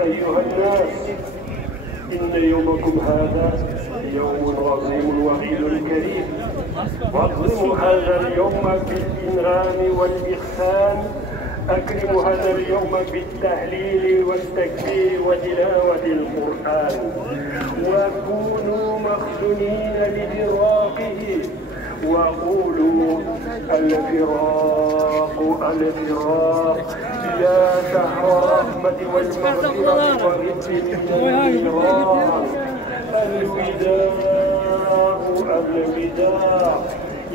أيها الناس، إن يومكم هذا يوم عظيم وعيد كريم، واظلموا هذا اليوم بالإنغام والإحسان، أكرموا هذا اليوم بالتهليل والتكبير وتلاوة القرآن، وكونوا مخزونين لفراقه، وقولوا الفراق الفراق يا شهر الرحمة والمغفرة والرزق النيران، الوداع الوداع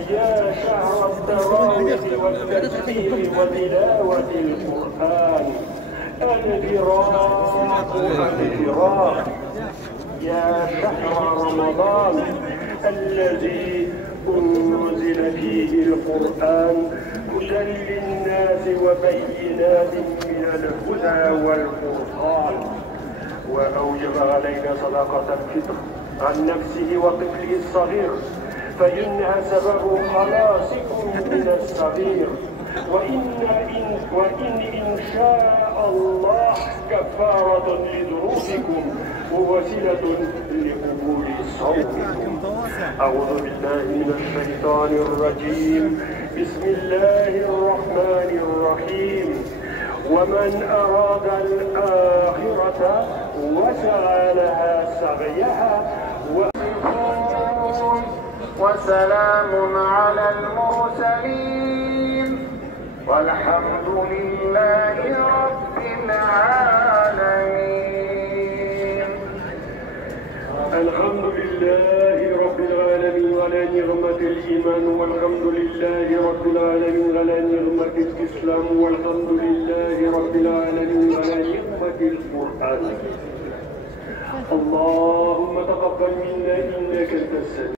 يا شهر التراويح والتكبير وتلاوة القرآن، الفراق الفراق يا شهر رمضان الذي أنزل فيه القرآن هدى للناس وبينات من الهدى والفرقان، وأوجب علينا صدقة الفطر عن نفسه وطفله الصغير، فإنها سبب خلاصكم من الصغير، وإن إن شاء الله كفارة لذنوبكم ووسيلة لقبول صومكم. أعوذ بالله من الشيطان الرجيم. بسم الله الرحمن الرحيم. ومن أراد الآخرة وسعى لها سعيها وسلام على المرسلين والحمد لله رب العالمين. الحمد لله رب العالمين على نعمة الإيمان، والحمد لله رب العالمين على نعمة الإسلام، والحمد لله رب العالمين على نعمة القرآن. اللهم تقبل منا إنك أنت السميع